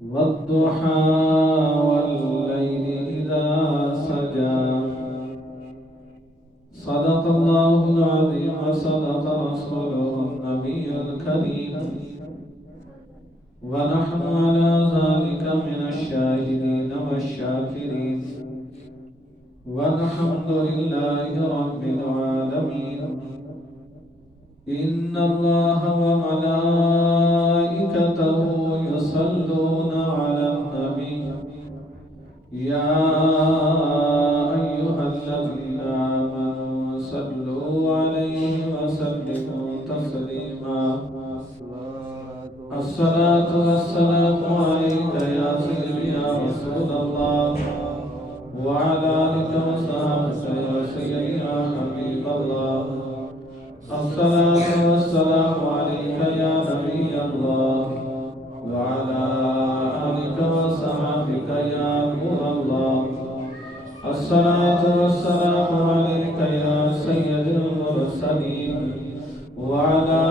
والضحى والليل إذا سجى صدق الله العظيم وصدق رسوله النبي الكريم ونحن على ذلك من الشاهدين والشاكرين والحمد لله رب العالمين. إن الله وملائكته يصلون على النبي يا أيها الذين آمنوا صلوا عليه وسلموا تسليما. الصلاة والسلام عليك يا سيدي يا رسول الله وعلى آلك وصحبك يا سيدي يا حبيب الله. الصلاة والسلام عليك يا نبي الله وعلى آلك وصحبك يا نور الله. الصلاة والسلام عليك يا سيد المرسلين وعلى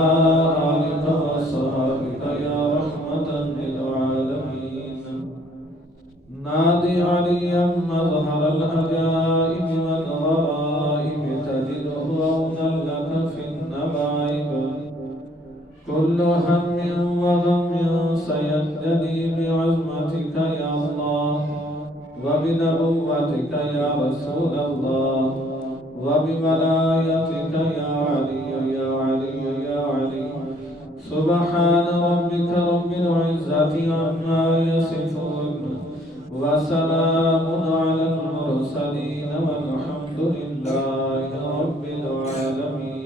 آلك وصحبك يا رحمة للعالمين. نادي عليا مظهر العجائب والغرائب تجده عونا لك في النبائب. كل هم وغم سينجلي بعظمتك يا الله وبنبوتك يا رسول الله وبولايتك يا علي يا علي يا علي. سبحان ربك رب العزة عما يصفون وسلام على المرسلين والحمد لله رب العالمين.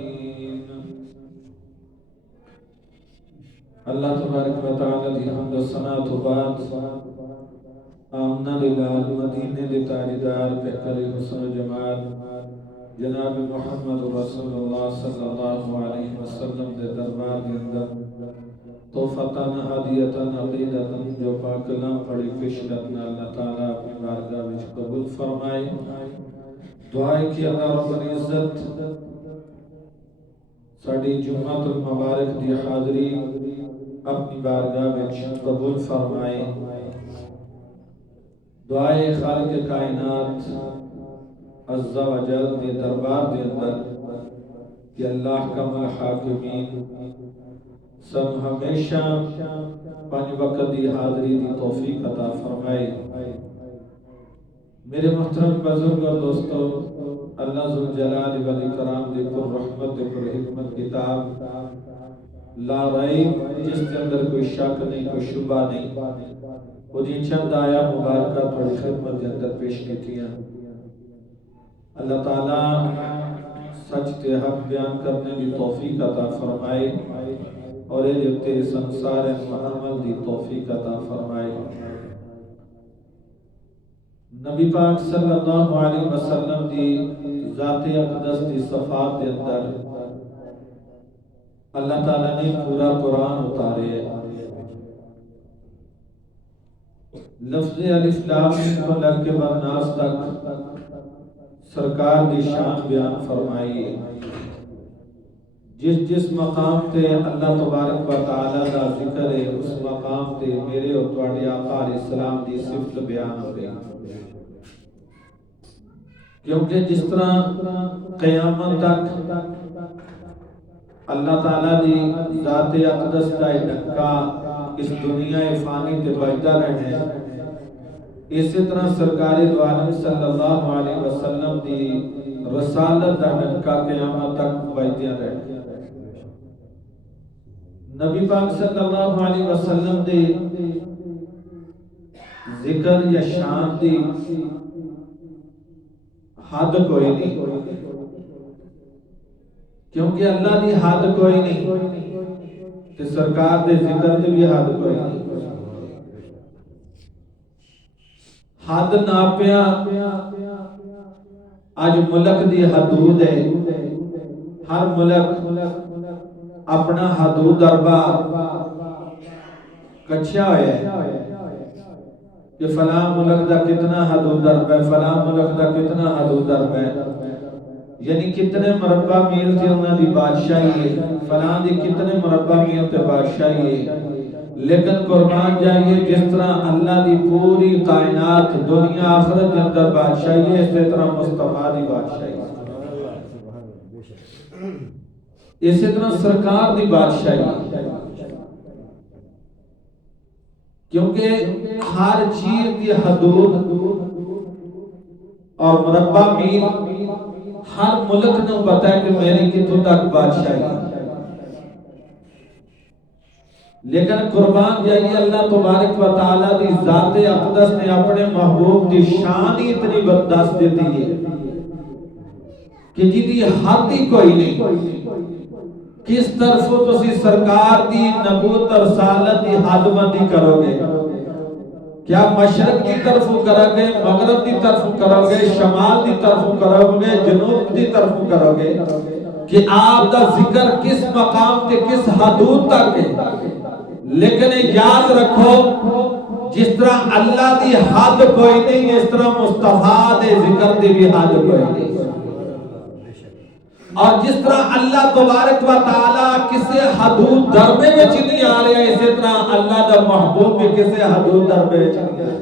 اللہ تبارک و تعالی دی حمد و ثنا تو بعد آمنا للہ مدینے دی تاریدار پہکری حسن و جمال جناب محمد رسول اللہ صلی اللہ علیہ وسلم دے دربار کے اندر توفتاً حدیتاً عقیدتاً جو پاک کلام پڑی پشتتنا اللہ تعالیٰ اپنی بارگاہ وچ قبول فرمائے. دعائے کہ اللہ رب العزت ساڑی جمعۃ المبارک دی حاضری اپنی بارگاہ وچ قبول فرمائے. دعائے خالق کائنات عز و جل دے دربار دے اندر کہ اللہ کا الحاکمین سب ہمیشہ پانچ وقت دی حاضری دی توفیق عطا فرمائے. میرے محترم بزرگ اور دوستو، اللہ ذوالجلال والاکرام دی پر رحمت پر حکمت کتاب لا ریب جس کے اندر کوئی شک نہیں کوئی شبہ نہیں، وہ دی چند آیا مبارکہ تھوڑی خدمت کے اندر پیش کی تھی. اللہ تعالیٰ سچ تے حق بیان کرنے دی توفیق عطا فرمائے اور تے سنسار عمل دی توفیق عطا فرمائے. نبی پاک صلی اللہ علیہ وسلم دی ذات اقدس دی صفات دے اندر اللہ تعالیٰ نے پورا قرآن اتارے ہے. لفظ الف لام میم کو لگ کے برناس تک سرکار دی شان بیان فرمائی ہے. جس مقام تے اللہ تبارک و تعالیٰ دا ذکر ہے اس مقام تے میرے اور تواڈے آقا علیہ السلام دی صفت بیان ہو گئی. کیونکہ جس طرح قیامت تک اللہ تعالیٰ دی ذات اقدس کا ڈھکا اس دنیا فانی تے بجدا رہنا ہے، اسی طرح سرکار دو عالم صلی اللہ علیہ وسلم دی رسالت دا ڈھکا قیامت تک بجدا رہنا ہے. نبی پاک صلی اللہ علیہ وسلم دے ذکر یا شان دی حد کوئی نہیں، کیونکہ اللہ دی حد کوئی نہیں تے سرکار دے ذکر دی بھی حد کوئی نہیں. حد ناپیا آج ملک دی حدود ہے. ہر ملک اپنا حدود دربا کچھا ہویا ہے کہ فلاں ملک دا کتنا حدود درب ہے، فلاں ملک دا کتنا حدود درب ہے. یعنی کتنے مربع میل تھے انہاں دی بادشاہی ہے، فلاں دی کتنے مربع میل تے بادشاہی ہے، لیکن قربان جائیے جس طرح اللہ دی پوری کائنات دنیا آخرت کے اندر بادشاہی ہے، اسی طرح مصطفیٰ دی بادشاہی ہے، اسی طرح سرکار دی بادشاہی ہے، کیونکہ ہر چیز دی حدود اور مربع میل ہر ملک نے پتا ہے کہ میری کتوں تک بادشاہی ہے، لیکن قربان جائیے اللہ تبارک و تعالیٰ دی ذات اقدس نے اپنے محبوب دی شان ہی اتنی بردست دیتی ہے کہ جی حد ہی کوئی نہیں، کس طرف تسی سرکار دی نبوت اور رسالت دی حد بندی کرو گے؟ کیا مشرق کی طرف کرو گے، مغرب کی طرف کرو گے، شمال کی طرف کرو گے، جنوب کی طرف کرو گے، کہ آپ دا ذکر کس مقام تے کس حدود تک ہے؟ لیکن یاد رکھو جس طرح اللہ دی حد کوئی نہیں، اس طرح مصطفیٰ دے ذکر دی بھی حد کوئی نہیں، اور جس طرح اللہ تبارک و تعالیٰ کسے حدود دربے میں نہیں آ رہا ہے، اسی طرح اللہ دا محبوب بھی کسے حدود دربے میں نہیں آ رہا ہے۔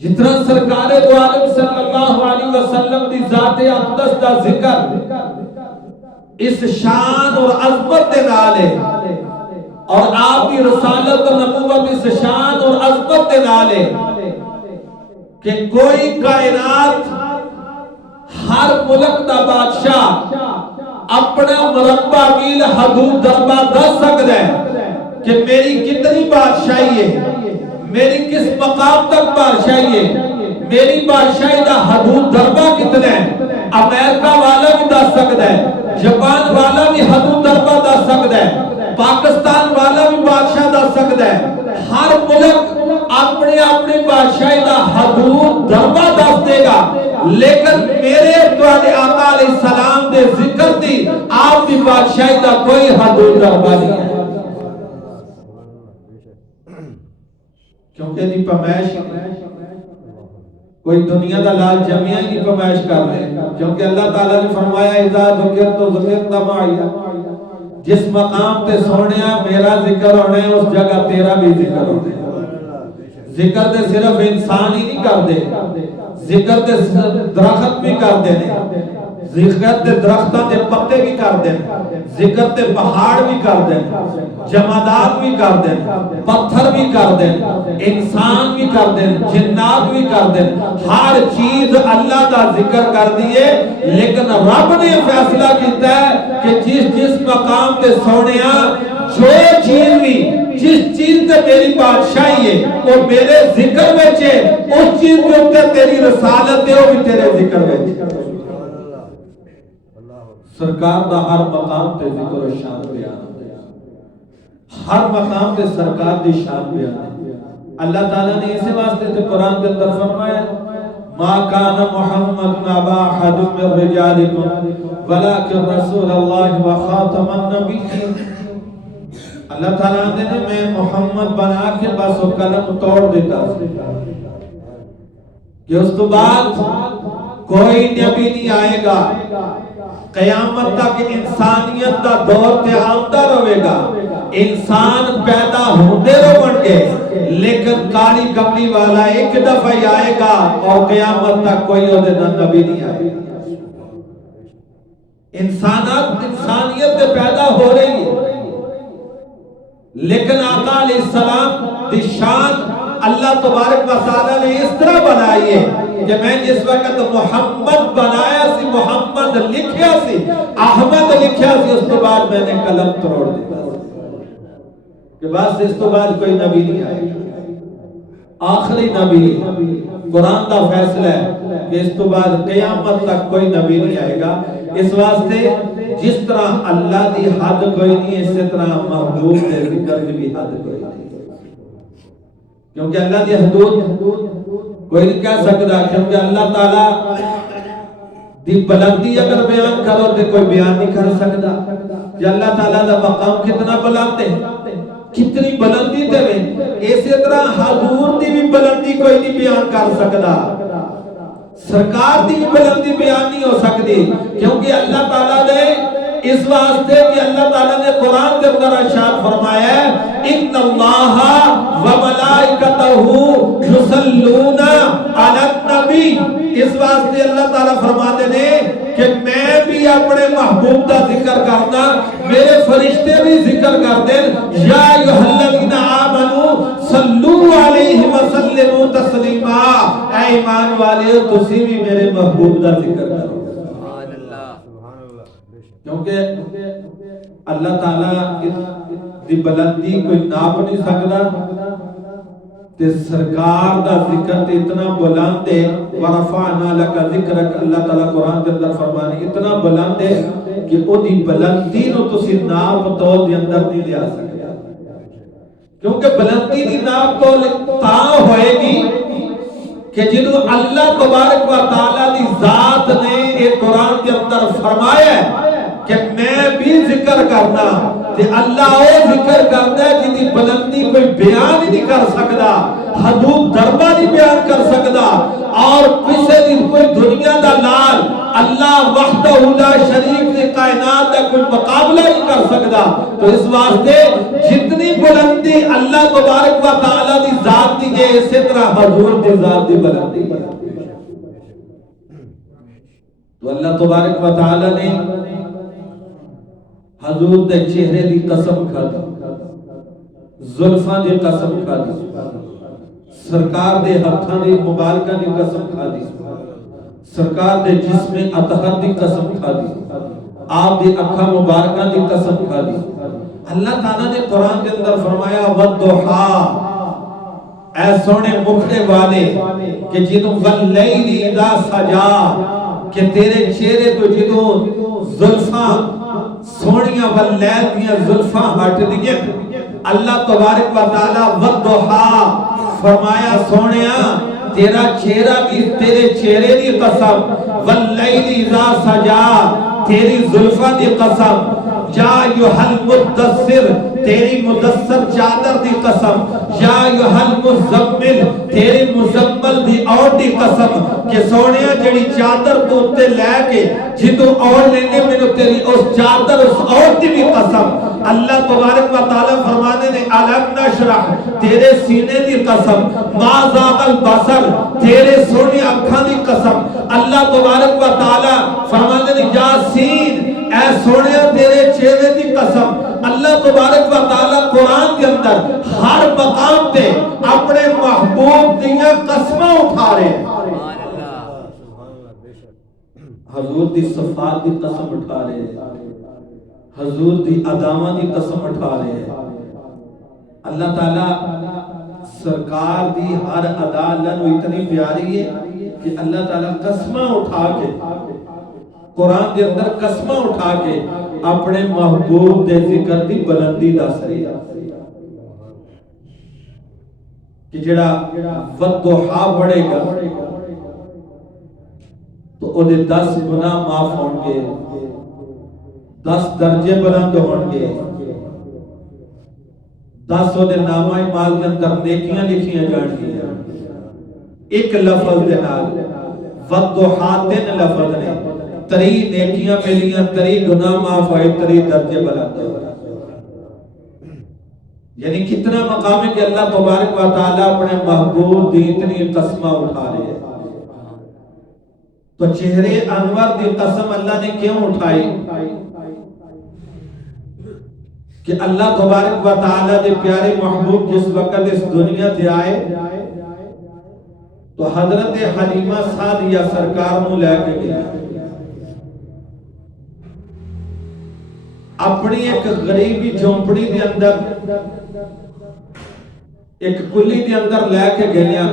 جتنا سرکار دو عالم صلی اللہ علیہ وسلم دی ذات اقدس دا ذکر اس شان اور عظمت دے نال ہے، اور آپ کی رسالت و نبوت اس شان اور عظمت دے نال ہے کہ کوئی کائنات ہر ملک دا بادشاہ اپنا مربع میل حدود دربہ دس سکتا ہے کہ میری کتنی بادشاہی ہے، میری کس مقام تک بادشاہی ہے، میری بادشاہی دا حدود دربہ کتنا ہے۔ امریکہ والا بھی دس سکتا ہے، جاپان والا بھی حدود دربہ دس سکتا ہے، پاکستان والا بھی بادشاہ دس سکتا ہے، ہر ملک اپنے اپنے بادشاہی دا حدود دربہ دس دے گا، لیکن میرے دوالے آقا علیہ السلام دے ذکر دی آپ کی بادشاہی دا کوئی حدود دربہ نہیں ہے، کیونکہ دی پمیش کوئی دنیا دا لال جمعیہ کی پمیش کر لے، کیونکہ اللہ تعالیٰ نے فرمایا اذا ذکر تو ذکر تمایا، جس مقام تے سونیا میرا ذکر ہونے اس جگہ تیرا بھی ذکر ہونے، ذکر تے صرف انسان ہی نہیں کر دے، ذکر تے درخت بھی کر دینے، ذکر تے درختہ تے پتے بھی کر دینے، ذکر تے پہاڑ بھی کر دینے، جمادات بھی کر دینے، پتھر بھی کر دینے، انسان بھی کر دینے، جنات بھی کر دینے، ہر چیز اللہ دا ذکر کر دیئے، لیکن رب نے فیصلہ کیتا ہے کہ جس مقام تے سونیا جو چیز بھی جس چیز تے میری بادشاہی ہے وہ میرے ذکر بچے، اس چیز کے اوپر تیری رسالت ہے وہ بھی تیرے ذکر بچے۔ سرکار دا ہر مقام تے ذکر و شان بیان ہے، ہر مقام تے سرکار دی شان بیان ہے۔ اللہ تعالیٰ نے اسی واسطے تے قرآن کے اندر فرمایا ما کان محمد ابا احد من رجالکم ولکن رسول اللہ وخاتم النبیین۔ اللہ تعالیٰ نے میں محمد بنا کے بس وہ قلم توڑ دیتا کہ اس تو بعد کوئی نبی نہیں آئے گا، قیامت تک انسانیت دا دور تے آمدہ رہے گا، انسان پیدا ہوندے رو بن گئے، لیکن کالی کملی والا ایک دفعہ ہی آئے گا اور قیامت تک کوئی اور نبی نہیں آئے گا۔ انسانیت تے پیدا ہو رہی ہے، لیکن آقا علیہ السلام دی شان اللہ تبارک و تعالیٰ نے اس طرح بنائی ہے کہ میں جس وقت محمد بنایا سی، محمد لکھیا سی، احمد لکھیا سی، اس کے بعد میں نے قلم توڑ دیا کہ بس اس کے بعد کوئی نبی نہیں آئے گا، آخری نبی قرآن دا فیصلہ ہے کہ اس کے بعد قیامت تک کوئی نبی نہیں آئے گا۔ اس واسطے جس طرح اللہ دی حد کوئی نہیں، اسی طرح محبوب دے ذکر کی بھی حد کوئی نہیں، کیونکہ اللہ دی حدود کوئی نہیں کہہ سکتا، کیونکہ اللہ تعالیٰ دی بلندی اگر بیان کرو تو کوئی بیان نہیں کر سکتا کہ اللہ تعالیٰ دا مقام کتنا بلند ہے، کتنی بلندی تے میں، اسی طرح حضور دی بھی بلندی کوئی نہیں بیان کر سکتا، سرکار دی بھی بلندی بیان نہیں ہو سکتی، کیونکہ اللہ تعالیٰ نے اس واسطے کہ اللہ تعالیٰ نے قرآن کے اندر ارشاد فرمایا ہے ان اللہ و ملائکتہ یصلون علی النبی، اس واسطے اللہ تعالیٰ فرماتے ہیں کہ میں بھی اپنے محبوب کا ذکر کرنا، میرے فرشتے بھی ذکر کر دیں یا ایھا الذین آمنوا صلو علیہ وسلموا تسلیما، اے ایمان والے تسی بھی میرے محبوب کا ذکر کرو، کیونکہ اللہ تعالیٰ دی بلندی کوئی ناپ نہیں سکتا، تے سرکار دا ذکر تے اتنا بلند ہے، ورفعنا لک ذکرک، اللہ تعالیٰ قرآن کے اندر فرمانے اتنا بلند ہے کہ او دی بلندی نو تسی ناپ تول دے اندر نہیں لیا سکتے، کیونکہ بلندی دی ناپ تول تاں ہوئے گی کہ جنہوں اللہ تبارک و تعالیٰ دی ذات نے ایک قرآن کے اندر فرمایا ہے کہ میں بھی ذکر کرنا، تے اللہ او ذکر کرنا ہے جنہی بلندی کوئی بیان ہی نہیں کر سکتا، حدود دربہ نہیں بیان کر سکتا، اور کسی دن کوئی دنیا دا لال اللہ وحدہ لا شریک نے کائنات دا کوئی مقابلہ نہیں کر سکتا، تو اس واسطے جتنی بلندی اللہ تبارک و تعالیٰ دی ذات دی ہے اسی طرح حضور دی ذات دی بلندی ہے، تو اللہ تبارک و تعالیٰ نے حضور دے چہرے دی قسم کھا دی، زلفاں دی قسم کھا دی، سرکار دے ہتھاں دی مبارکہ دی قسم کھا دی، سرکار دے جسم اطہر دی قسم کھا دی، آپ دی اکھا مبارکہ دی قسم کھا دی۔ اللہ تعالیٰ نے قرآن کے اندر فرمایا وَالضُّحَا، اے سونے مکھڑے والے کہ جنہوں وَاللَّيْلِ اِذَا سَجَا، کہ تیرے چہرے تو جنہوں زلفاں سونیاں واللیل دیاں زلفاں ہٹ دیئے، اللہ تبارک و تعالی والضحا فرمایا سونیا تیرا چہرہ بھی تیرے چہرے دی قسم، واللیل اذا سجا تیری زلفاں دی قسم، یا ایھا المدثر تیری مدثر چادر دی قسم، یا ایھا المزمل تیری مزمل دی اور دی قسم، کہ سونیا جڑی چادر تو تے لے کے جدوں اور لینے میں تیری اس چادر اس اور دی بھی قسم، اللہ تبارک و تعالی فرمانے نے علم نشرح تیرے سینے دی قسم، ما ذاق البصر تیرے سونی اکھاں دی قسم، اللہ تبارک و تعالی فرمانے نے یاسین اے سونیا تیرے چہرے دی قسم، اللہ تبارک و تعالی قرآن کے اندر ہر مقام تے اپنے محبوب دیاں قسمیں اٹھا رہے ہیں، حضور دی صفات دی قسم اٹھا رہے ہیں، حضور دی ادامہ دی قسم اٹھا رہے ہیں، اللہ تعالیٰ سرکار دی ہر ادا اللہ نو اتنی پیاری ہے کہ اللہ تعالیٰ قسمہ اٹھا کے قرآن دے اندر قسمہ اٹھا کے اپنے محبوب دے ذکر دی بلندی دس رہی ہے کہ جڑا والضحا پڑھے گا تو او دے 10 گناہ معاف ہون گے، 10 درجے بلند ہون گے، 10 او دے نامہ اعمال کے اندر نیکیاں لکھیاں جان گیا، ایک لفظ دے نال والضحا 3 لفظ نے، 3 نیکیاں ملیاں، 3 گناہ معاف ہوئے، 3 درجے بلند ہوئے، یعنی کتنا مقام ہے کہ اللہ تبارک و تعالی اپنے محبوب دی اتنی قسمہ اٹھا رہے ہیں۔ تو چہرے انور دی قسم اللہ نے کیوں اٹھائی کہ اللہ تبارک و تعالی دے پیارے محبوب جس وقت اس دنیا تے آئے تو حضرت حلیمہ سعدیہ سرکار نو لے کے گیا، اپنی ایک غریبی جھونپڑی دے اندر ایک کلی دے اندر لے کے گیا،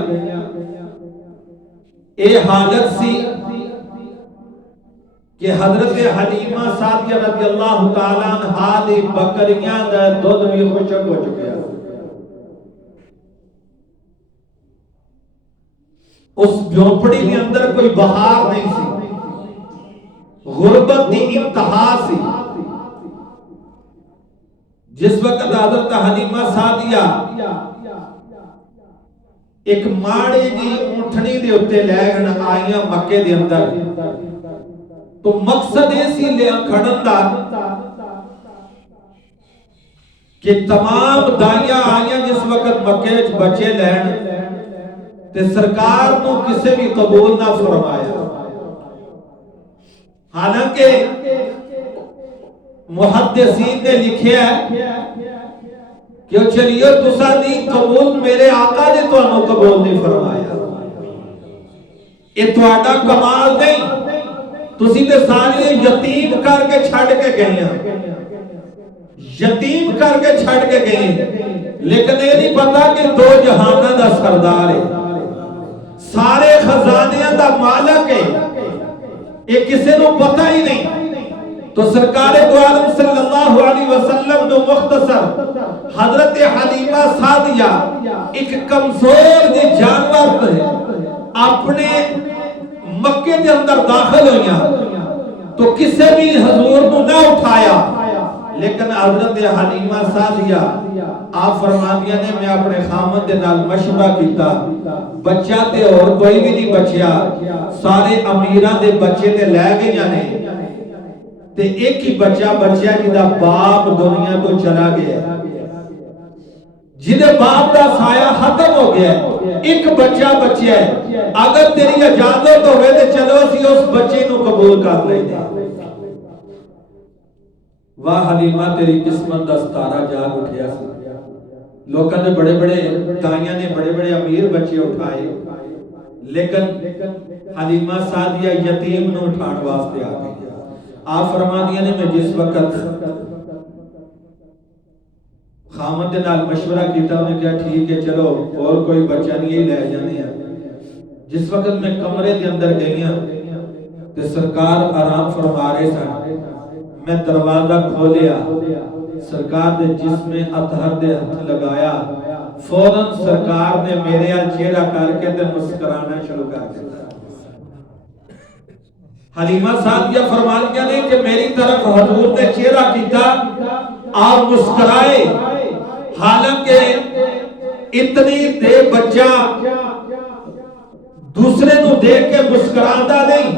اے حالت سی کہ حضرت حلیمہ سعدیہ رضی اللہ تعالیٰ عنہا دی بکریاں دا دودھ بھی خشک ہو چکیا، اس جھونپڑی کے اندر کوئی بہار نہیں سی، غربت دی انتہا سی، جس وقت حضرت حلیمہ سعدیہ ایک ماڑی جی اونٹ اٹھنی دے اتے لے گن آئیاں مکے دے اندر تو مقصد ایسی لے کھڑن دا کہ تمام دائیاں آئیاں جس وقت مکے بچے لین تے سرکار نو کسے بھی قبول نہ فرمایا. حالانکہ محدثین نے لکھیا ہے کہ چلیو تسا نہیں قبول میرے آقا نے تو انہوں قبول نہیں فرمایا. یہ تو آٹا کمال نہیں تسی تے سارے یتیم کر کے چھڑ کے گئے ہیں, یتیم کر کے چھڑ کے گئے ہیں, لیکن یہ نہیں پتا کہ دو جہانہ دا سردار ہے, سارے خزانیاں دا مالک ہے, یہ کسے نو پتہ ہی نہیں. تو سرکار دو عالم صلی اللہ علیہ وسلم نو مختصر حضرت حلیمہ سعدیہ ایک کمزور دی جانور ہے اپنے مکے دے اندر داخل ہوئیاں تو کسے بھی حضور نو نہ اٹھایا, لیکن حضرت حلیمہ سعدیہ آپ فرماندیاں نے میں اپنے خامد دے نال مشورہ کیتا, بچہ تے اور کوئی بھی نہیں بچیا, سارے امیران دے بچے تے لے گئیاں نے تے ایک ہی بچہ بچیا جدہ باپ دنیا تو چلا گیا, جدہ باپ دا سایہ ختم ہو گیا ہے, ایک بچہ بچیا ہے, اگر تیری اجازت ہوئے تے چلو اسی اس بچے نو قبول کر لے دیں. واہ حلیمہ تیری قسمت دا ستارہ جاگ اٹھیا سی, لوکاں نے بڑے بڑے دائیاں نے بڑے بڑے امیر بچے اٹھائے, لیکن حلیمہ سعدیہ یتیم نو اٹھان واسطے آ گئی. آپ فرما دیا نے میں جس وقت خامد نال مشورہ کیتا انہیں کہا ٹھیک ہے چلو اور کوئی بچہ نہیں یہ لے جانے ہیں. جس وقت میں کمرے کے اندر گئی ہوں تو سرکار آرام فرما رہے سن, میں دروازہ کھولیا, سرکار دے جسم میں اطہر دے ہاتھ لگایا, فوراً سرکار نے میرے چہرہ کر کے تے مسکرانا شروع کر دیا. حلیمہ سعدیہ فرمانیاں نے کہ میری طرف حضور نے چہرہ کیتا, آپ مسکرائے, حالانکہ اتنی دے بچہ دوسرے نو دیکھ کے مسکراتا نہیں,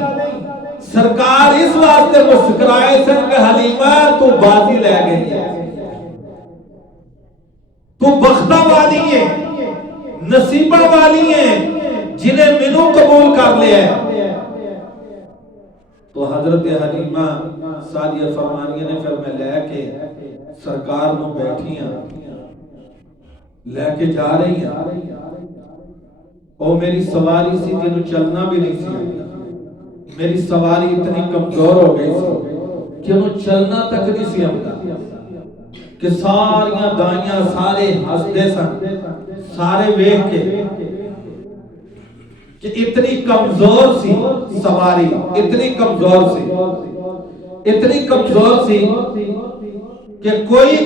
سرکار اس واسطے مسکرائے سن کہ حلیمہ تو بازی لے گئی ہے, تو بختہ والی ہے, نصیبہ والی ہے جنہیں منو قبول کر لیا ہے. تو حضرت حلیمہ سعدیہ فرمانیہ نے پھر میں لے کے سرکار نو بیٹھی ہیں, لے کے جا رہی ہیں, او میری سواری سی جنہوں چلنا بھی نہیں سی, میری سواری اتنی کمزور ہو گئی سی کہ انہوں چلنا تک نہیں سی آتا, کہ ساریاں دائیاں سارے ہسدے سن, سارے ویکھ کے کہ اتنی کمزور سی سواری, اتنی کمزور سی, اتنی کمزور سی کہ کوئی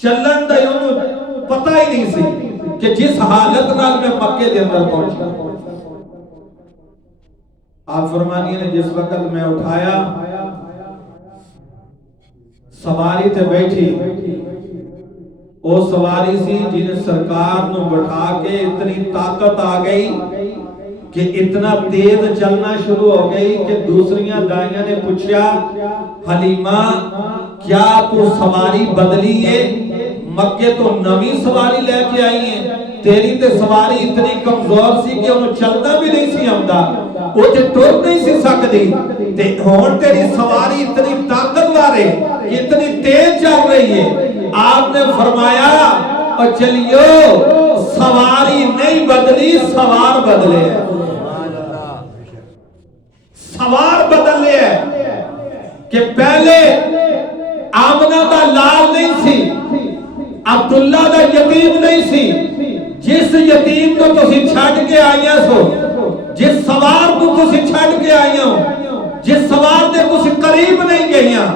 چلن دا انہوں پتہ ہی نہیں سی کہ جس حالت نال میں مکے دے اندر پہنچا. آپ فرمانیے نے جس وقت میں اٹھایا سواری تے بیٹھی, او سواری سی جن سرکار نو بٹھا کے اتنی طاقت آ گئی کہ اتنا تیز چلنا شروع ہو گئی کہ دوسریاں دائیاں نے پوچھا حلیمہ کیا تو سواری بدلی ہے, مکے تو نوی سواری لے کے آئی ہیں, تیری تے سواری اتنی کمزور سی کہ انہوں چلنا بھی نہیں سی آمدا, وہ تے ٹر نہیں سی سکتی, تے ہون تیری سواری اتنی طاقتور ہے کہ اتنی تیز چل رہی ہے. آپ نے فرمایا اور چلیو سواری نہیں بدلی, سوار بدلے ہے, سوار بدلے ہے. کہ پہلے آمنہ دا لال نہیں سی, عبداللہ دا یتیم نہیں سی, جس یتیم کو تسی چھڑ کے آئیاں سو, جس سوار کو تسی چھڑ کے آئیاں ہو, جس سوار دے تسی قریب نہیں گئیاں,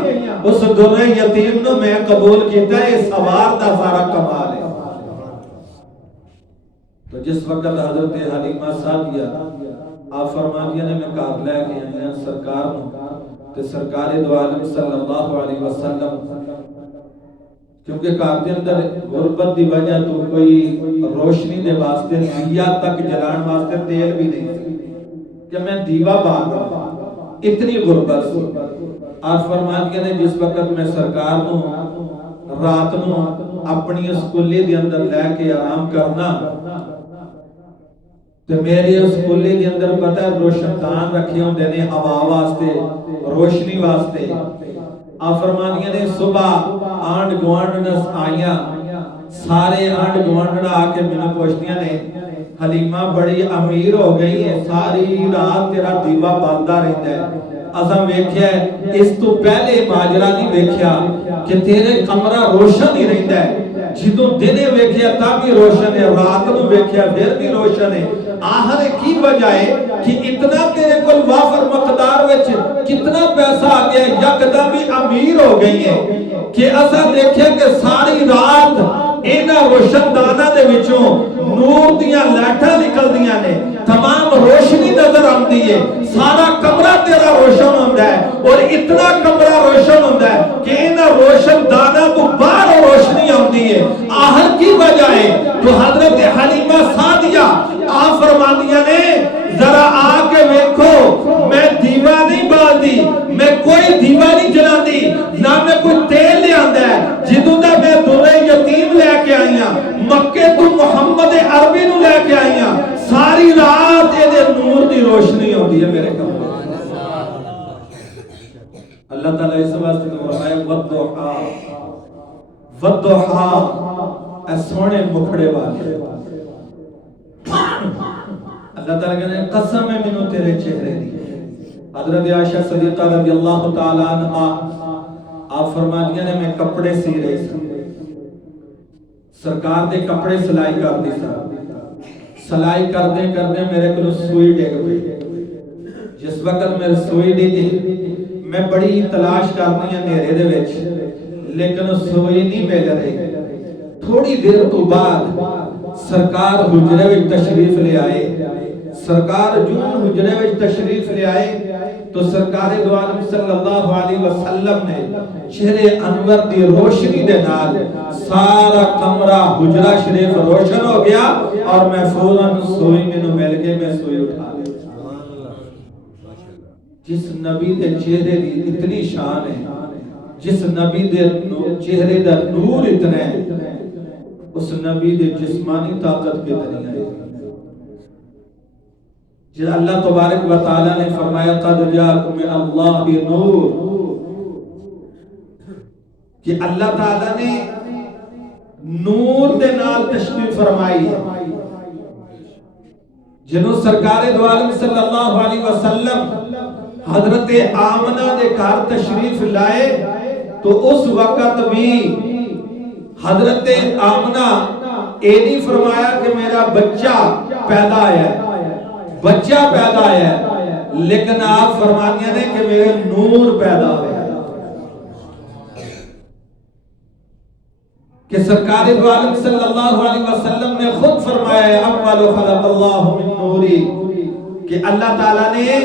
اس دونوں یتیم نو میں قبول کیتا ہے, سوار دا سارا کمال ہے. تو جس وقت حضرت حلیمہ سعدیہ آپ فرمانیاں نے میں کار لے کے آئیاں سرکار نو, تے سرکار دو عالم صلی اللہ علیہ وسلم کیونکہ گھر دے اندر غربت دی وجہ تو کوئی روشنی دے واسطے دیا تک جلان واسطے تیل بھی نہیں کہ میں دیوا بال رہا، اتنی غربت سی۔ آپ فرماتے ہیں جس وقت میں سرکار نو رات نو اپنی اسکولی دے اندر لے کے آرام کرنا تو میرے اسکولی دے اندر پتہ ہے روشن دان رکھے ہوندے نے ہوا واسطے، روشنی واسطے۔ آپ فرمانیاں نے صبح آنڈ گوانڈنس آئیاں، سارے آنڈ گوانڈنا آ کے میں پوچھتیاں نے حلیمہ بڑی امیر ہو گئی ہے، ساری رات تیرا دیوا بالدا رہتا ہے۔ اساں ویکھیا ہے اس تو پہلے ماجرا نہیں ویکھیا کہ تیرے کمرہ روشن ہی رہتا ہے، جدوں دنے ویکھیا تب بھی روشن ہے، رات نو ویکھیا پھر بھی روشن ہے۔ آخر کی وجہ ہے کہ اتنا تیرے کل وافر مقدار وچ کتنا پیسہ آ گیا، یکدم بھی امیر ہو گئی ہے کہ اساں دیکھیا کہ ساری رات اینا روشن دانا دے وچوں نور دیاں لائٹاں نکل دیاں نے، تمام روشنی نظر آندی ہے، سارا کمرہ تیرا روشن ہوندا ہے، اور اتنا کمرہ روشن ہوندا ہے کہ اینا روشن دانا کو باہر روشنی آندی ہے۔ آخر کی وجہ ہے تو حضرت حلیمہ سعدیہ آپ فرماندیاں نے ذرا آ کے ویکھو میں دیوا نہیں بالدی، میں کوئی دیوا نہیں جلاندی، نہ میں کوئی تیل لے آندا ہے، جدوں دا میں درے یتیم لے کے آئیاں، مکے تو محمد عربی نو لے کے آئیاں، ساری رات اے دے نور دی روشنی ہوندی ہے میرے کمرے۔ اللہ تعالیٰ اس واسطے فرمایا وَالضُّحَا وَالضُّحَا، اے سونے مکھڑے والے، اللہ تعالیٰ کہنے قسم ہے منو تیرے چہرے دی۔ حضرت عائشہ صدیقہ رضی اللہ تعالیٰ عنہ آپ فرمانیاں نے میں کپڑے سی رہی سا، سرکار دے کپڑے سلائی کر دی سا، سلائی کردے کردے میرے کو سوئی ڈگ پئی، جس وقت میں سوئی ڈگی میں بڑی تلاش کرنی ہے نیرے دے وچ، لیکن سوئی نہیں مل رہی۔ تھوڑی دیر تو بعد سرکار حجرے وچ تشریف لے آئے، سرکار جون حجرے وچ تشریف لے آئے تو سرکار دو عالم صلی اللہ علیہ وسلم نے چہرے انور دی روشنی دے نال سارا کمرہ حجرہ شریف روشن ہو گیا، اور میں فوراً سوئی میں مل کے میں سوئی اٹھا لیا۔ جس نبی دے چہرے دی اتنی شان ہے، جس نبی دے چہرے دا نور اتنا ہے، اس نبی دے جسمانی طاقت کتنی ہے۔ جس اللہ تبارک و تعالیٰ نے فرمایا قد جاءکم من اللہ نور، کہ اللہ تعالیٰ نے نور دے نال تشریف فرمائی ہے۔ جنہوں سرکار دو عالم صلی اللہ علیہ وسلم حضرت آمنہ دے گھر تشریف لائے تو اس وقت بھی حضرت آمنہ اے نہیں فرمایا کہ میرا بچہ پیدا ہے، بچہ پیدا ہے، لیکن آپ فرماتے ہیں کہ میرے نور پیدا ہے، کہ سرکار دو عالم صلی اللہ علیہ وسلم نے خود فرمایا ہے اول خلق اللہ من نوری، کہ اللہ تعالیٰ نے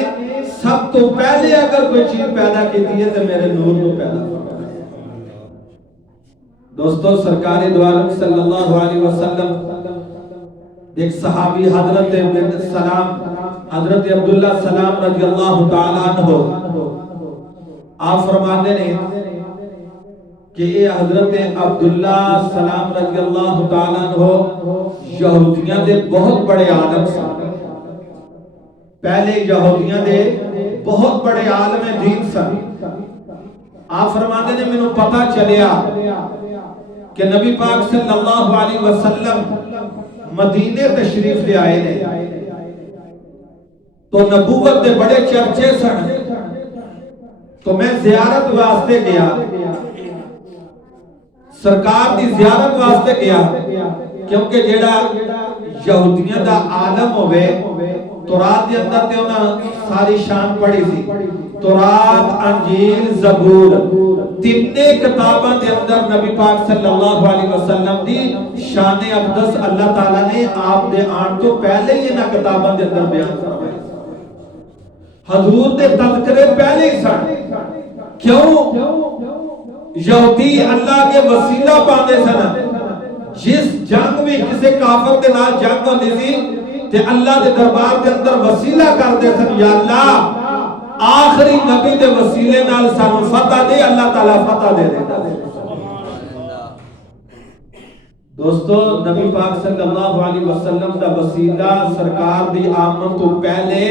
سب تو پہلے اگر کوئی چیز پیدا کی ہے تو میرے نور کو پیدا فرمایا۔ دوستو سرکار دو عالم صلی اللہ علیہ وسلم ایک صحابی حضرت حضرت عبداللہ سلام رضی اللہ تعالیٰ عنہ آپ فرماتے ہیں کہ اے حضرت عبداللہ سلام رضی اللہ تعالیٰ عنہ یہودیاں دے بہت بڑے عالم سے، پہلے یہودیاں دے بہت بڑے عالم دین سے۔ آپ فرماتے ہیں میں پتہ چلیا کہ نبی پاک صلی اللہ علیہ وسلم مدینے تشریف لے آئے نے، تو نبوت دے بڑے چرچے سن، تو میں زیارت واسطے گیا، سرکار دی زیارت واسطے گیا، کیونکہ جیڑا یہودیاں دا عالم ہوئے تورات دے اندر تے انہاں ساری شان پڑھی سی، تورات، انجیل، زبور، تینے کتاباں دے اندر نبی پاک صلی اللہ علیہ وسلم دی شان اقدس اللہ تعالیٰ نے آپ دے آن تو پہلے ہی انہاں کتاباں دے اندر بیان فرمایا، حضور دے تذکرے پہلے ہی سن۔ کیوں؟ یہودی اللہ کے وسیلہ پاندے سن، جس جنگ میں کسی کافر دے نال جنگ ہوندی سی تے اللہ دے دربار دے اندر وسیلہ کردے سن، یا اللہ آخری نبی دے وسیلے نال سانو فتح دے، اللہ تعالیٰ فتح دے دیتا ہے۔ دوستو نبی پاک صلی اللہ علیہ وسلم دا وسیلہ سرکار دی آمد تو پہلے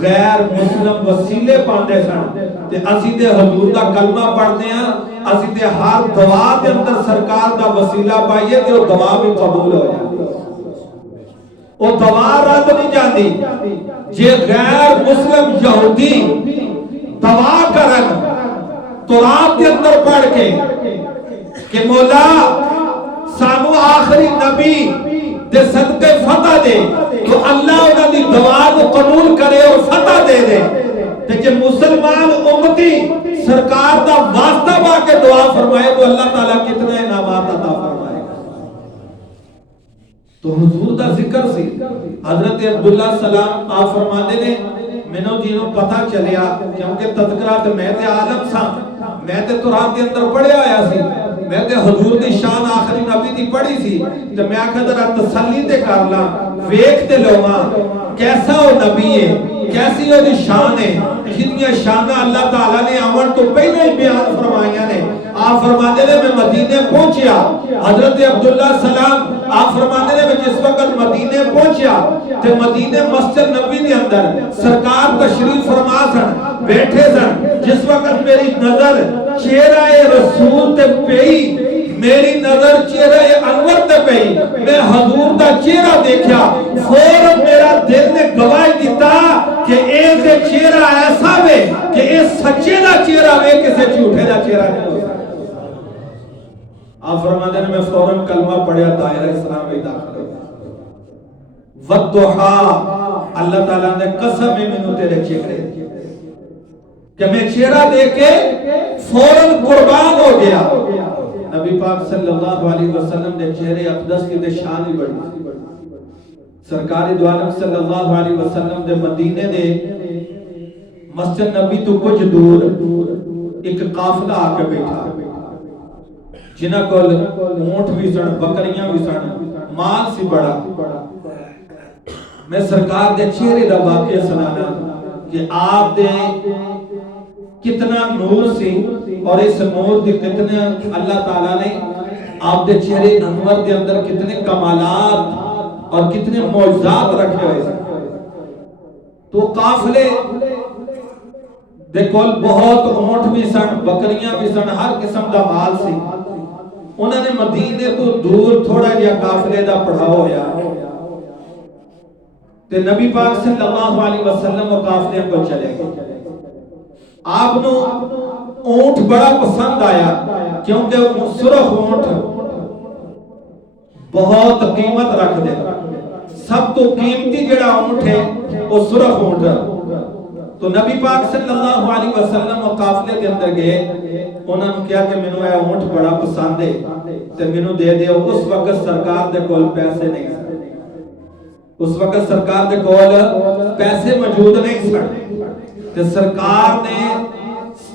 غیر مسلم وسیلے پاندے سن، تے اسی تے حضور دا کلمہ پڑھنے ہیں، اسی تے ہر دعا دے اندر سرکار دا وسیلہ پائیے تے وہ دعا بھی قبول ہو جاتی، وہ دعا رد نہیں جاتی۔ جے غیر مسلم یہودی دعا کرن تراب دے اندر پڑھ کے کہ مولا سانو آخری نبی دے صدقے فتح دے، تو اللہ انہاں دی دعا کو قبول کرے اور فتح دے دے، تے کہ مسلمان امتی سرکار دا واسطہ با کے دعا فرمائے تو اللہ تعالیٰ کتنے انعامات عطا فرمائے گا۔ تو حضور دا ذکر سی، حضرت عبداللہ سلام آپ فرمانے نے مینوں جینوں پتہ چلیا، کیونکہ تذکرہ تے میں تے عالم سا، میں تے قرآن دے اندر پڑھیا آیا سی، میں تے حضور دی شان آخری نبی دی پڑھی سی، تے میں آکھا ذرا تسلی تے کر لاں، ویکھ تے لواں کیسا وہ نبی ہے، کیسی وہ دی شان ہے، جتنی شانہ اللہ تعالیٰ نے آمن تو پہلے ہی بیان فرمائیاں نے۔ آپ فرماتے نے میں مدینے پہنچیا، حضرت عبداللہ سلام آپ فرماتے نے میں جس وقت مدینے پہنچیا تے مدینے مسجد نبی دے اندر سرکار تشریف فرما سن، بیٹھے سن، جس وقت میری نظر چہرہ رسول تے پئی، میری نظر چہرہ انور تے پئی، میں حضور دا چہرہ دیکھا، فوراً میرا دل نے گواہی دیتا کہ اے سے چہرہ ایسا ہے کہ اے سچے دا چہرہ ہے، کسے جھوٹے دا چہرہ نہیں ہو سکتا۔ آپ فرماتے ہیں میں فوراً کلمہ پڑھیا، دائرہ اسلام میں داخل ہو وَالضُّحَا، اللہ تعالیٰ نے قسم ہے میں تیرے چہرے کہ میں چہرہ دیکھ کے فوراً قربان ہو گیا۔ نبی پاک صلی اللہ علیہ وسلم نے چہرے اقدس کی دے شان ہی بڑی، سرکاری دو عالم صلی اللہ علیہ وسلم دے مدینے دے مسجد نبی تو کچھ دور ایک قافلہ آ کے بیٹھا، جنہاں کو اونٹ بھی سن، بکریاں بھی سن، مال سی بڑا۔ میں سرکار دے چہرے دا واقعہ سنانا کہ آپ دے کتنا نور سی، اور اس نور دے کتنے اللہ تعالیٰ نے آپ دے چہرے انور دے اندر کتنے کمالات اور کتنے معجزات رکھے ہوئے۔ تو قافلے دے کول بہت اونٹ بھی سن، بکریاں بھی سن، ہر قسم دا مال سی۔ انہوں نے مدینے تو دور تھوڑا جہا قافلے دا پڑھاؤ ہویا تے نبی پاک صلی اللہ علیہ وسلم وہ قافلے کو چلے گئے۔ آپ نو اونٹ بڑا پسند آیا، کیونکہ سرخ اونٹ بہت قیمت رکھ دے، سب تو قیمتی جڑا اونٹ ہے وہ سرخ اونٹ ہے۔ تو نبی پاک صلی اللہ علیہ وسلم وہ قافلے کے اندر گئے، انہوں نے کہا کہ میں نے اونٹ بڑا پسند ہے تے میں نے دے دے۔ اس وقت سرکار دے کول پیسے نہیں سن، اس وقت سرکار دے کول پیسے موجود نہیں سن، تے سرکار نے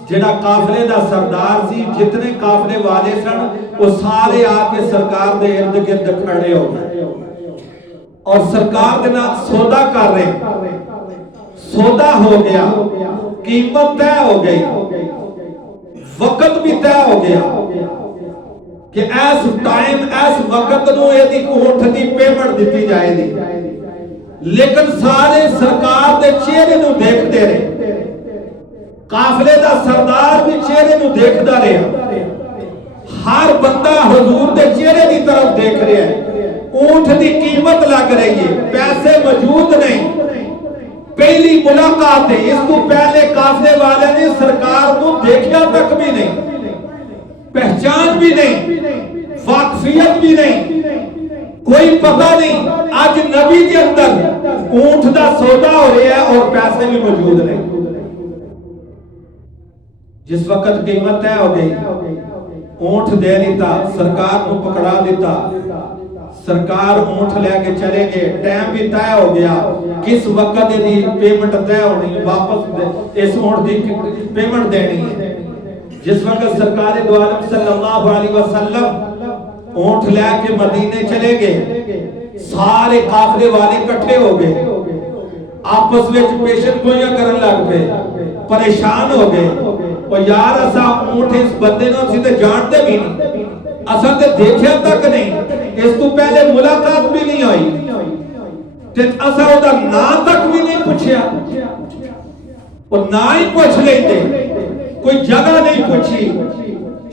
جڑا قافلے دا سردار سی، جتنے قافلے والے سن وہ سارے آ کے سرکار دے ارد گرد کھڑے ہو گئے اور سرکار دے نال سودا کر رہے۔ سودا ہو گیا، قیمت طے ہو گئی، وقت بھی طے ہو گیا کہ ایس ٹائم ایس وقت نو ایدی اونٹ دی پیمنٹ دیتی جائے دی، لیکن سارے سرکار دے چہرے نو دیکھ دے رہے، قافلے دا سردار بھی چہرے نو دیکھ دا رہے، ہر بندہ حضور دے چہرے دی طرف دیکھ رہے ہیں۔ اونٹ دی قیمت لگ رہی ہے، پیسے موجود نہیں، پہلی ملاقات ہے، اس کو پہلے قافلے والے نے سرکار کو دیکھیا تک بھی نہیں، پہچان بھی نہیں، واقفیت بھی نہیں، کوئی پتہ نہیں۔ آج نبی کے اندر اونٹ دا سودا ہو رہا ہے اور پیسے بھی موجود نہیں۔ جس وقت قیمت طے ہو گئی، اونٹ دے دیتا، سرکار کو پکڑا دیتا، سرکار اونٹ لے کے چلے گئے، ٹائم بھی طے ہو گیا، کس وقت دی پیمنٹ طے ہونی، واپس اس اونٹ دی پیمنٹ دینی ہے۔ جس وقت سرکار دو عالم صلی اللہ علیہ وسلم اونٹ لے کے مدینے چلے گئے، سارے قافلے والے کٹھے ہو گئے، آپس میں پیشن گوئیاں کرن لگ پہ، پریشان ہو گئے، اور یار اسا اونٹ اس بندے نو سی تے جانتے بھی نہیں، اسا تے دیکھیا تک نہیں، اس تو پہلے ملاقات بھی نہیں ہوئی، تے اسا او دا نام تک بھی نہیں پوچھیا، اور نہ ہی پوچھ لیتے، کوئی جگہ نہیں پوچھی،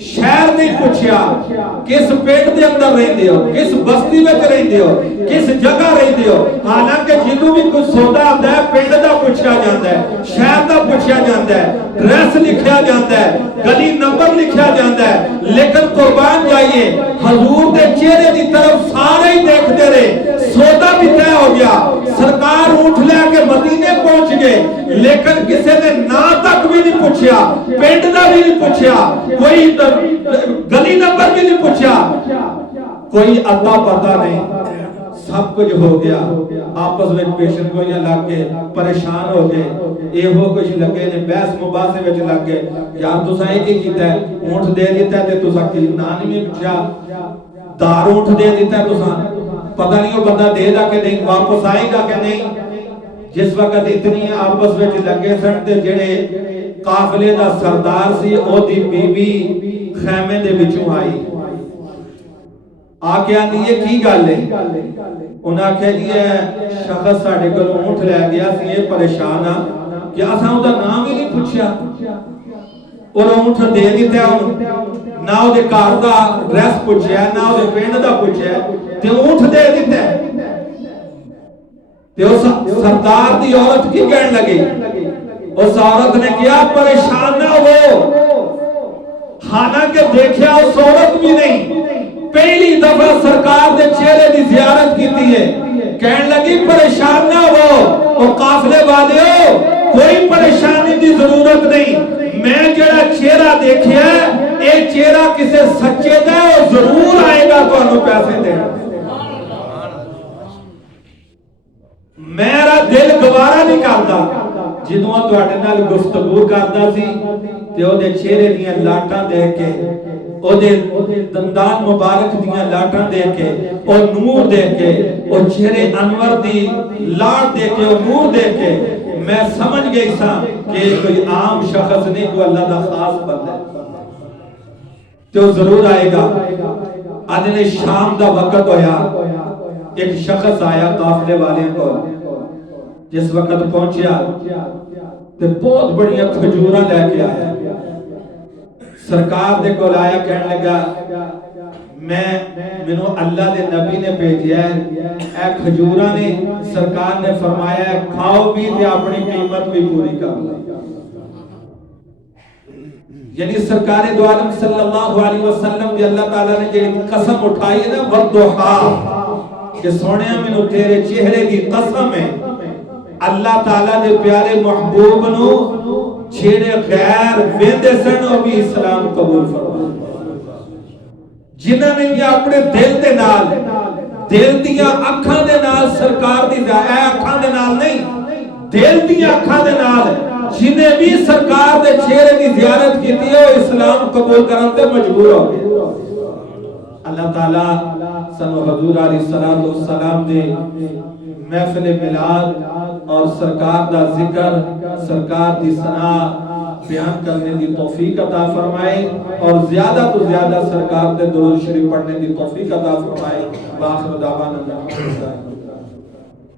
شہر نہیں پوچھیا، کس پیٹ دے اندر رہندے ہو، کس بستی میں رہندے ہو، کس جگہ رہندے ہو، حالانکہ جنوں بھی کچھ سودا آتا ہے پنڈ دا پوچھا جاتا ہے، شہر دا پوچھا جاتا ہے، ڈریس لکھیا جاتا ہے، گلی نمبر لکھیا جاتا ہے، لیکن قربان جائیے حضور دے چہرے دی طرف سارے ہی دیکھتے رہے، سودا بھی طے ہو گیا، سرکار اونٹ لے کے مدینے پہنچ گئے، لیکن کسی نے نا تک بھی نہیں پوچھیا، پنڈ دا بھی نہیں پوچھیا، کوئی گلی نمبر بھی نہیں پوچھا، کوئی اتا پتا نہیں، سب کچھ ہو گیا، آپس میں پیشن گوئیاں لگ گئے، پریشان ہو گئے، اے ہو کچھ لگے نے بحث مباحثے وچ لگ گئے، یار تساں اے کی کیتا ہے، اونٹ دے دیتا ہے تے تساں کی نام نہیں پوچھا، دار اونٹ دے دیتا ہے تساں، پتہ نہیں وہ بندہ دے دا کہ نہیں، واپس آئے گا کہ نہیں۔ جس وقت اتنی آپس وچ لگے سن تے جڑے قافلے دا سردار سی او دی بی بی خیمے دے وچوں آئی، آ کے آنی یہ کی گل ہے، انہاں کہہ دیا شخص ساڑھے کل اونٹ لے گیا سی یہ پریشان ہاں کہ اساں دا نام ہی نہیں پوچھیا، اور اونٹ دے دیتا ہے، نہ او دے کار دا ڈریس پوچھیا، نہ او دے پنڈ دا پوچھیا، تے اونٹ دے دیتا ہے، تے اس سردار دی عورت کی کہنے لگی، اس عورت نے کیا پریشان نہ ہو، حالانکہ دیکھیا اس عورت بھی نہیں، پہلی دفعہ سرکار دے چہرے دی زیارت کیتی ہے، کہنے لگی پریشان نہ ہو، اور قافلے والے ہو کوئی پریشانی دی ضرورت نہیں، میں جڑا چہرہ دیکھیا ہے اے چہرہ کسے سچے دا اور ضرور آئے گا تو انہوں پیسے دے، میرا دل گوارا نہیں کرتا، جدوں تو اٹھے نال گفتگو کردا سی تے او دے چہرے دیاں لاٹاں دیکھ کے، او دے دندان مبارک دیاں لاٹاں دیکھ کے، او نور دیکھ کے، او چہرے انور دی لاٹ دیکھ کے، او نور دیکھ کے، میں سمجھ گئی سا کہ کوئی عام شخص نہیں، کوئی اللہ دا خاص بندہ ہے، تو ضرور آئے گا۔ آدھے شام دا وقت ہویا، ایک شخص آیا قافلے والے کو، جس وقت پہنچیا تے بہت بڑیاں کھجوراں لے کے آیا، سرکار دے کول آیا، کہنے لگا مینوں اللہ دے نبی نے بھیجیا ہے، اے کھجوراں نے، سرکار نے فرمایا ہے کھاؤ بھی تے اپنی قیمت بھی پوری کر لو، یعنی سرکار دو عالم صلی اللہ علیہ وسلم دی اللہ تعالیٰ نے جڑی قسم اٹھائی ہے نا والضحیٰ، کہ سونیا مینوں تیرے چہرے دی قسم ہے، اللہ تعالیٰ دے پیارے محبوب نو چھیڑے غیر ویندے سن او بھی اسلام قبول فرما، جنہاں نے یہ اپنے دل دے نال، دل دیاں اکھاں دے نال سرکار دی اے اکھاں دے نال نہیں، دل دیاں اکھاں دے نال جنہیں بھی سرکار دے چہرے دی زیارت کیتی ہے وہ اسلام قبول کرن تے مجبور ہو گئے۔ اللہ تعالیٰ سنو حضور علیہ السلام دے محفل میلاد اور سرکار دا ذکر، سرکار دی ثنا بیان کرنے دی توفیق عطا فرمائے، اور زیادہ تو زیادہ سرکار دے درود شریف پڑھنے دی توفیق عطا فرمائے۔ باخر دعوانا